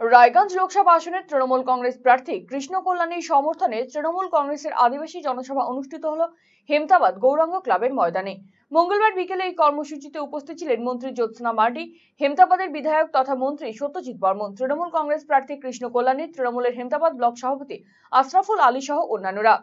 রায়গঞ্জ লোকসভা আসনের তৃণমূল কংগ্রেস প্রার্থী কৃষ্ণ কল্যাণীর সমর্থনে তৃণমূল কংগ্রেসের আদিবাসী জনসভা অনুষ্ঠিত হল হেমতাবাদ গৌরাঙ্গ ক্লাবের ময়দানে। মঙ্গলবার বিকেলে এই কর্মসূচিতে উপস্থিত ছিলেন মন্ত্রী জ্যোৎস্না মার্ডি, হেমতাবাদের বিধায়ক তথা মন্ত্রী সত্যজিৎ বর্মন, তৃণমূল কংগ্রেস প্রার্থী কৃষ্ণ কল্যাণী, তৃণমূলের হেমতাবাদ ব্লক সভাপতি আশরাফুল আলী সহ অন্যান্যরা।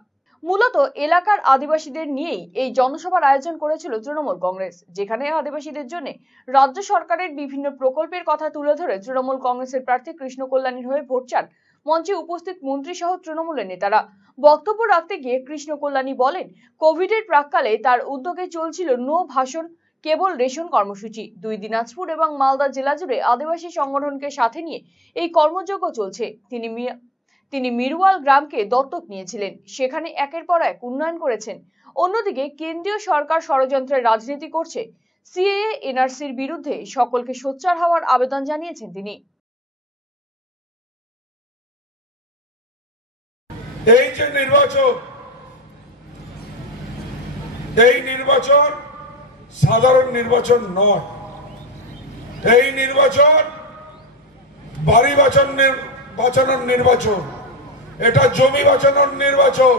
মূলত এলাকার আদিবাসীদের নিয়েই এই জনসভার আয়োজন করেছিল তৃণমূল কংগ্রেস, যেখানে আদিবাসীদের জন্য রাজ্য সরকারের বিভিন্ন প্রকল্পের কথা তুলে ধরে তৃণমূল কংগ্রেসের প্রার্থী কৃষ্ণ কল্যাণীর হয়ে ভোট চান মঞ্চে উপস্থিত মন্ত্রী সহ তৃণমূলের নেতারা। বক্তব্য রাখতে গিয়ে কৃষ্ণ কল্যাণী বলেন, কোভিডের প্রাক্কালে তার উদ্যোগে চলছিল নো ভাষণ কেবল রেশন কর্মসূচি। দুই দিনাজপুর এবং মালদা জেলা জুড়ে আদিবাসী সংগঠনকে সাথে নিয়ে এই কর্মযজ্ঞ চলছে। তিনি মিরওয়াল গ্রামকে দত্তক নিয়েছিলেন, সেখানে একের পর এক উন্নয়ন করেছেন। অন্যদিকে কেন্দ্রীয় সরকার ষড়যন্ত্রের রাজনীতি করছে, সিএএ এনআরসির বিরুদ্ধে সকলকে সোচ্চার হওয়ার আবেদন জানিয়েছেন তিনি। এই যে নির্বাচন সাধারণ নির্বাচন নয়। এই নির্বাচন বাড়ি বাঁচানোর নির্বাচন, এটা জমি বাঁচানোর নির্বাচন,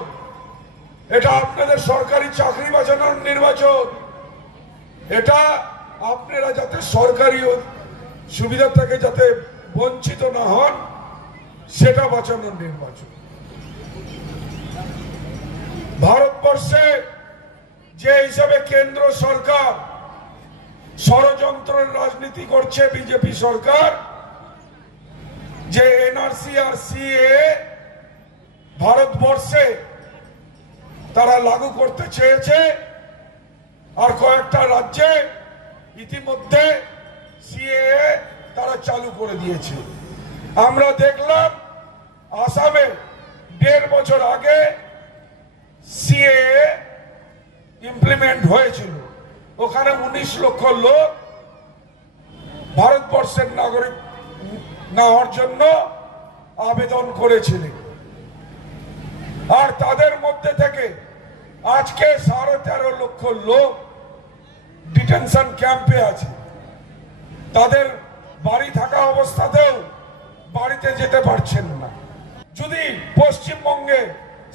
এটা আপনাদের সরকারি চাকরি বাঁচানোর নির্বাচন, এটা আপনারা যাতে সরকারি সুবিধা থেকে যাতে বঞ্চিত না হন সেটা বাঁচানোর নির্বাচন। ভারতবর্ষে যে হিসাবে কেন্দ্র সরকার ষড়যন্ত্রের রাজনীতি করছে বিজেপি সরকার, যে এনআরসি আর সিএএ ভারতবর্ষে তারা লাগু করতে চেয়েছে, আর কয়েকটা রাজ্যে ইতিমধ্যে সিএএ তারা চালু করে দিয়েছে। আমরা দেখলাম আসামে 1.5 বছর আগে সিএএ ইমপ্লিমেন্ট হয়েছিল। ওখানে 19 লক্ষ লোক ভারতবর্ষের নাগরিক না হওয়ার জন্য আবেদন করেছিলেন, আর তাদের মধ্যে থেকে আজকে 13.5 লক্ষ লোক ডিটেনশন ক্যাম্পে আছে। তাদের বাড়ি থাকা অবস্থাতেও বাড়িতে যেতে পারছেন না। যদি পশ্চিমবঙ্গে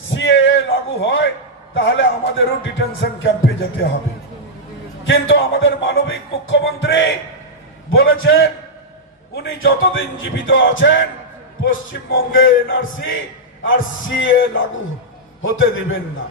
সিএএ লাগু হয় তাহলে আমাদেরও ডিটেনশন ক্যাম্পে যেতে হবে। কিন্তু আমাদের মানবিক মুখ্যমন্ত্রী বলেছেন উনি যতদিন জীবিত আছেন পশ্চিমবঙ্গে এনআরসি আর সিএএ লাগু হতে দিবেন না।